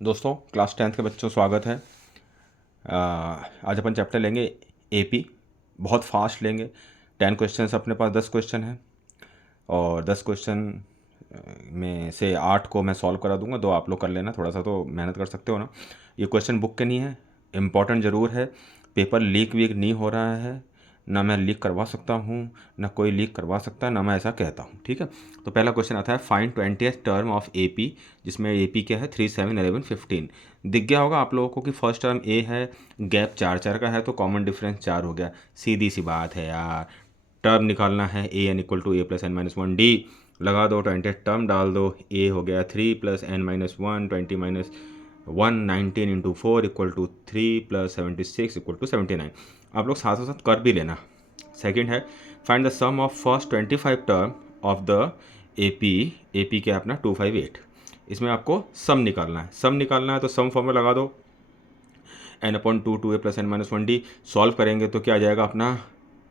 दोस्तों class 10th के बच्चों स्वागत है। आज अपन चैप्टर लेंगे एपी। बहुत फास्ट लेंगे। 10 क्वेश्चंस अपने पास 10 क्वेश्चन हैं और 10 क्वेश्चन में से 8 को मैं सॉल्व करा दूंगा। 2 आप लोग कर लेना, थोड़ा सा तो मेहनत कर सकते हो ना। ये क्वेश्चन बुक के नहीं है, इम्पॉर्टेंट ज़रूर है। पेपर लीक वीक नहीं हो रहा है, ना मैं लीक करवा सकता हूँ, ना कोई लीक करवा सकता है, ना मैं ऐसा कहता हूँ। ठीक है, तो पहला क्वेश्चन आता है find 20th term of AP, जिसमें एपी क्या है 3, 7, 11, 15। दिख गया होगा आप लोगों को कि फर्स्ट टर्म ए है, गैप 4 का है, तो कॉमन डिफरेंस 4 हो गया। सीधी सी बात है यार, टर्म निकालना है A N equal to A plus N minus one D. लगा दो, 20 टर्म डाल दो, ए हो गया 3 plus N minus one, 20 minus 119 into 4 equal to 3 plus 76 equal to 79। आप लोग साथ साथ कर भी लेना। सेकंड है find the sum of first 25 term of the AP. AP क्या है अपना 258। इसमें आपको सम निकालना है। सम निकालना है तो सम फॉर्म में लगा दो, एन अपॉन टू, टू ए plus N minus one d. Solve करेंगे तो क्या आ जाएगा अपना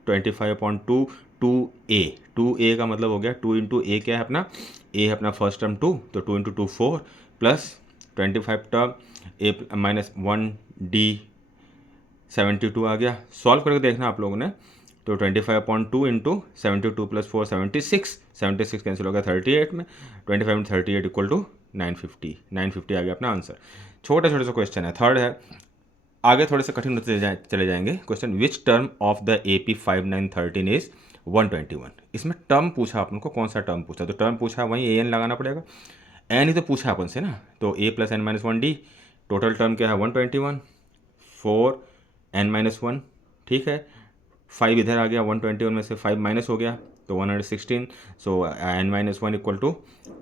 25/2, 2a। 2a का मतलब हो गया 2 इंटू ए क्या है अपना, ए है अपना फर्स्ट टर्म 2, तो 2 इंटू 2 4 प्लस 25 टर्म ए माइनस वन डी 72 आ गया। सॉल्व करके देखना आप लोगों ने, तो 25/2 इंटू 72 प्लस 4 76, 76 कैंसिल हो गया 38 में, 25 में 38 इक्वल टू 950 आ गया अपना आंसर। छोटे छोटे से क्वेश्चन है। थर्ड है, आगे थोड़े से कठिन होते चले जाएंगे question. Which term of the AP 5913 is 121। इसमें टर्म पूछा अपन को, कौन सा टर्म पूछा, तो टर्म पूछा वहीं ए एन लगाना पड़ेगा। एन ही तो पूछा अपन से ना, तो A plus N minus one D. Total term क्या है 121, 4 एन माइनस वन, ठीक है। 5 इधर आ गया, 121 में से 5 माइनस हो गया तो 116। So N minus one equal to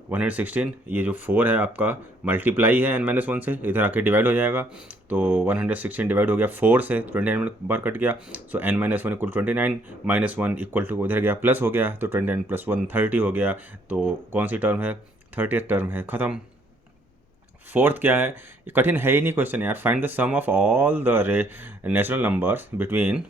116। ये जो 4 है आपका मल्टीप्लाई है एन माइनस वन से, इधर आके डिवाइड हो जाएगा, तो 116 डिवाइड हो गया 4 से, 29 बार कट गया। So N minus one equal 29, minus one equal to उधर गया प्लस हो गया, तो 29 प्लस 1 30 हो गया। तो कौन सी टर्म है, 30th टर्म है, ख़त्म। फोर्थ क्या है, ये कठिन है ही नहीं क्वेश्चन यार। Find the sum of all the natural numbers between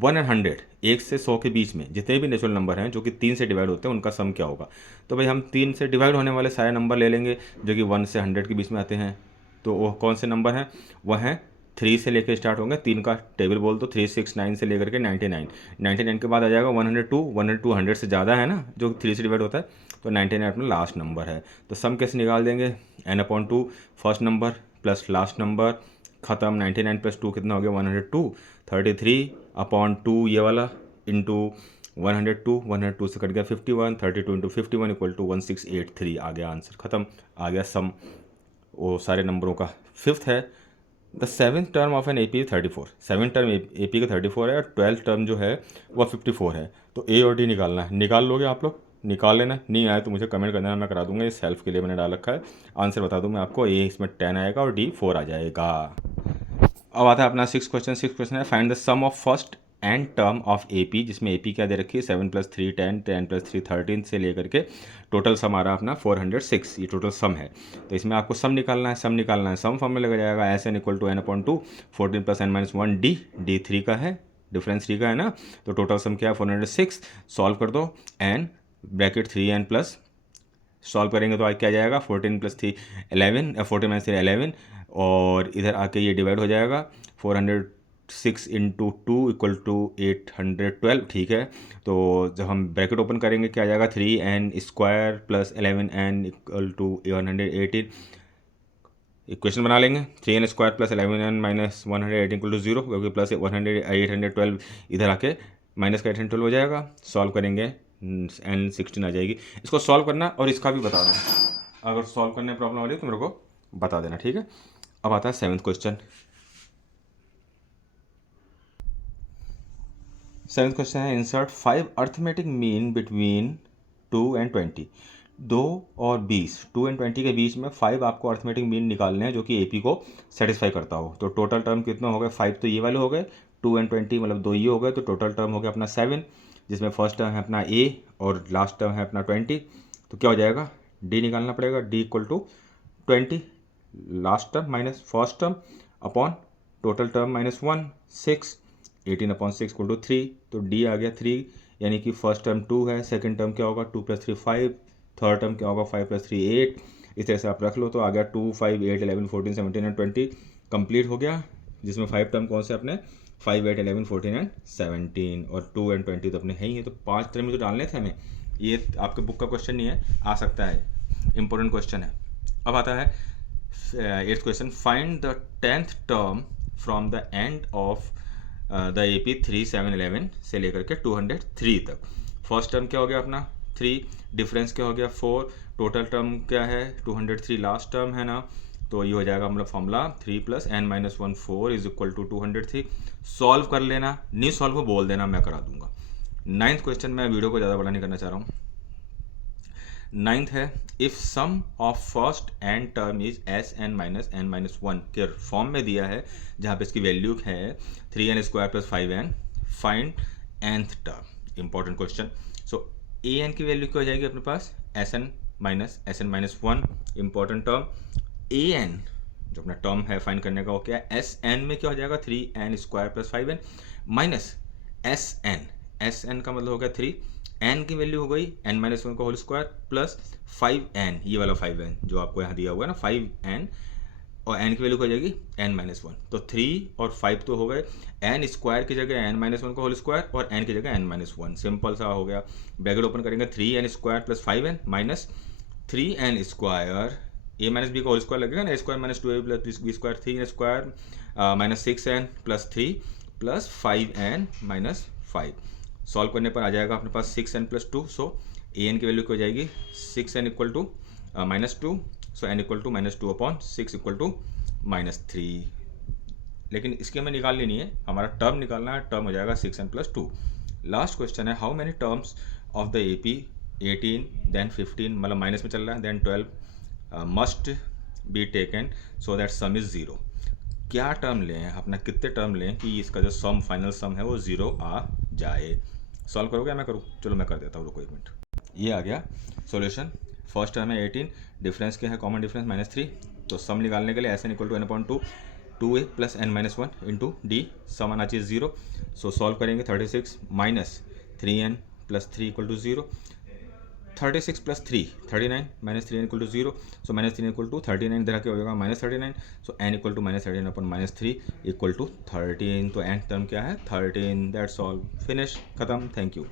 1 and 100। 1 से 100 के बीच में जितने भी नेचुरल नंबर हैं जो कि 3 से डिवाइड होते हैं, उनका सम क्या होगा। तो भाई हम 3 से डिवाइड होने वाले सारे नंबर ले लेंगे जो कि 1 से 100 के बीच में आते हैं। तो वो कौन से नंबर हैं, वह हैं 3 से लेकर स्टार्ट होंगे। 3 का टेबल बोल दो, 3, 6, 9 से लेकर के 99। 99 के बाद आ जाएगा 102। 102 100 से ज़्यादा है ना, जो 3 से डिवाइड होता है, तो 99 अपना लास्ट नंबर है। तो सम कैसे निकाल देंगे, n upon two first number plus last number, ख़त्म। 99 प्लस 2 कितना हो गया 102, 33/2 ये वाला इंटू 102, 102 से कट गया 51, 32 इंटू 51 इक्वल टू 1683 आ गया आंसर, ख़त्म। आ गया सम वो सारे नंबरों का। फिफ्थ है the seventh term of an A P 34। Seventh term A P का 34 है और 12th टर्म जो है वह 54 है। तो ए और डी निकालना है। निकाल लोगे आप लोग, निकाल लेना। नहीं आए तो मुझे कमेंट करना, मैं करा दूंगा। ये सेल्फ के लिए मैंने डाल रखा है। आंसर बता दूँ मैं आपको, ए इसमें 10 आएगा और डी 4 आ जाएगा। अब आता है अपना 6 क्वेश्चन। 6 क्वेश्चन है find the sum of first and term of AP, जिसमें एपी क्या दे रखी है 7 + 3 10, 10 + 3 13 से लेकर के टोटल सम आ रहा है अपना 406। ये टोटल सम है। तो इसमें आपको सम निकालना है। सम निकालना है, सम फॉर्म में लगा जाएगा S n equal to n upon two 14 + n - 1 d. D 3 का है, डिफरेंस 3 का है ना, तो टोटल सम क्या है 406। सॉल्व कर दो, N bracket 3n plus, solve करेंगे तो आज क्या आ जाएगा 14 + 3 11, 14 - 3 11, और इधर आके ये डिवाइड हो जाएगा 406 इंटू 2 इक्वल टू 812, ठीक है। तो जब हम ब्रैकेट ओपन करेंगे क्या आ जाएगा 3n² + 11n equal to 118। Equation बना लेंगे 3n² + 11n - 118 इक्वल टू 0, क्योंकि प्लस 812 इधर आके माइनस का 812 हो जाएगा। सॉल्व करेंगे n16 आ जाएगी। इसको सॉल्व करना और इसका भी बता दो। अगर सॉल्व करने में प्रॉब्लम आ रही है तो मेरे को बता देना, ठीक है। अब आता है 7th क्वेश्चन। 7th क्वेश्चन है insert 5 arithmetic mean between 2 and 20। 2 और 20, 2 and 20 के बीच में 5 आपको अर्थमेटिक मीन निकालने हैं जो कि एपी को सेटिस्फाई करता हो। तो टोटल टर्म कितना हो गए, 5 तो ये वाले हो गए, 2 and 20 मतलब 2 ये हो गए, तो टोटल टर्म हो गया अपना 7, जिसमें फर्स्ट टर्म है अपना ए और लास्ट टर्म है अपना 20। तो क्या हो जाएगा, डी निकालना पड़ेगा। D equal to 20 last term minus first term upon total term minus 1 6, 18/6 equal to 3। तो डी आ गया 3, यानी कि फर्स्ट टर्म 2 है, सेकंड टर्म क्या होगा 2 + 3 5, थर्ड टर्म क्या होगा 5 + 3 8, इस तरह से आप रख लो तो आ गया 2, 5, 8, 11, 14, 17 एंड 20 कंप्लीट हो गया, जिसमें 5 टर्म कौन से अपने 5, 8, 11, 14 एंड 17 और 2 एंड 20 तो अपने है ही है, तो 5 टर्म जो डालने थे हमें, ये आपके बुक का क्वेश्चन नहीं है, आ सकता है, इंपॉर्टेंट क्वेश्चन है। अब आता है 8th question, find the 10th term from the end of the AP 3, 7, 11 से लेकर के 203 तक। फर्स्ट टर्म क्या हो गया अपना 3, डिफरेंस क्या हो गया 4, टोटल टर्म क्या है 203, लास्ट टर्म है ना, तो ये हो जाएगा मतलब formula 3 + n-1 4 is equal to 203। Solve कर लेना, नहीं सॉल्व हो बोल देना, मैं करा दूंगा। 9th क्वेश्चन, मैं वीडियो को ज़्यादा बड़ा नहीं करना चाह रहा हूँ। 9th है, if sum of first and term is Sn-n-1 के फॉर्म में दिया है, जहाँ पे इसकी वैल्यू है 3n² + 5n, find nth term. Important question. So an की वैल्यू क्या हो जाएगी अपने पास Sn-1, इंपॉर्टेंट टर्म। an जो अपना टर्म है फाइंड करने का वो क्या है, Sn में क्या हो जाएगा 3n² + 5n माइनस Sn का मतलब हो गया 3, n की वैल्यू हो गई n-1 का होल स्क्वायर प्लस 5n, ये वाला 5n जो आपको यहाँ दिया हुआ है ना 5n, और n की वैल्यू हो जाएगी n-1, तो 3 और 5 तो हो गए, n² की जगह n-1 का होल स्क्वायर और n की जगह n-1, सिंपल सा हो गया। ब्रैकेट ओपन करेंगे 3n² + 5n minus 3n square, a minus b का होल स्क्वायर लगेगा ना, a² - 2ab + b², 3n² minus 6n + 3 plus 5n minus 5। Solve करने पर आ जाएगा अपने पास 6n + 2, सो an की वैल्यू क्या हो जाएगी 6n = -2, सो n = -2/6 = -3। लेकिन इसकी हमें निकाल लेनी है, हमारा टर्म निकालना है, टर्म हो जाएगा 6n + 2। लास्ट क्वेश्चन है, how many terms of the AP 18 then 15, मतलब माइनस में चल रहा है, then 12 must be taken so that sum is 0। क्या टर्म लें अपना, कितने टर्म लें कि इसका जो सम फाइनल सम है वो 0 आ जाए। सॉल्व करोगे या मैं करूँ? चलो मैं कर देता हूँ, रुको 1 मिनट। ये आ गया सॉल्यूशन। फर्स्ट टर्म है 18, डिफरेंस क्या है, कॉमन डिफरेंस -3, तो सम निकालने के लिए Sn = n/2 2a + n-1 into d, सम आना चाहिए 0। सो सॉल्व करेंगे 36 माइनस 3n + 3 = 0, 36 + 3 39 माइनस 3n = 0, सो -3n = 39, इधर क्या हो जाएगा -39, सो n = -39/-3 = 13, तो एंड टर्म क्या है 13। दैट्स ऑल, फिनिश, खत्म, थैंक यू।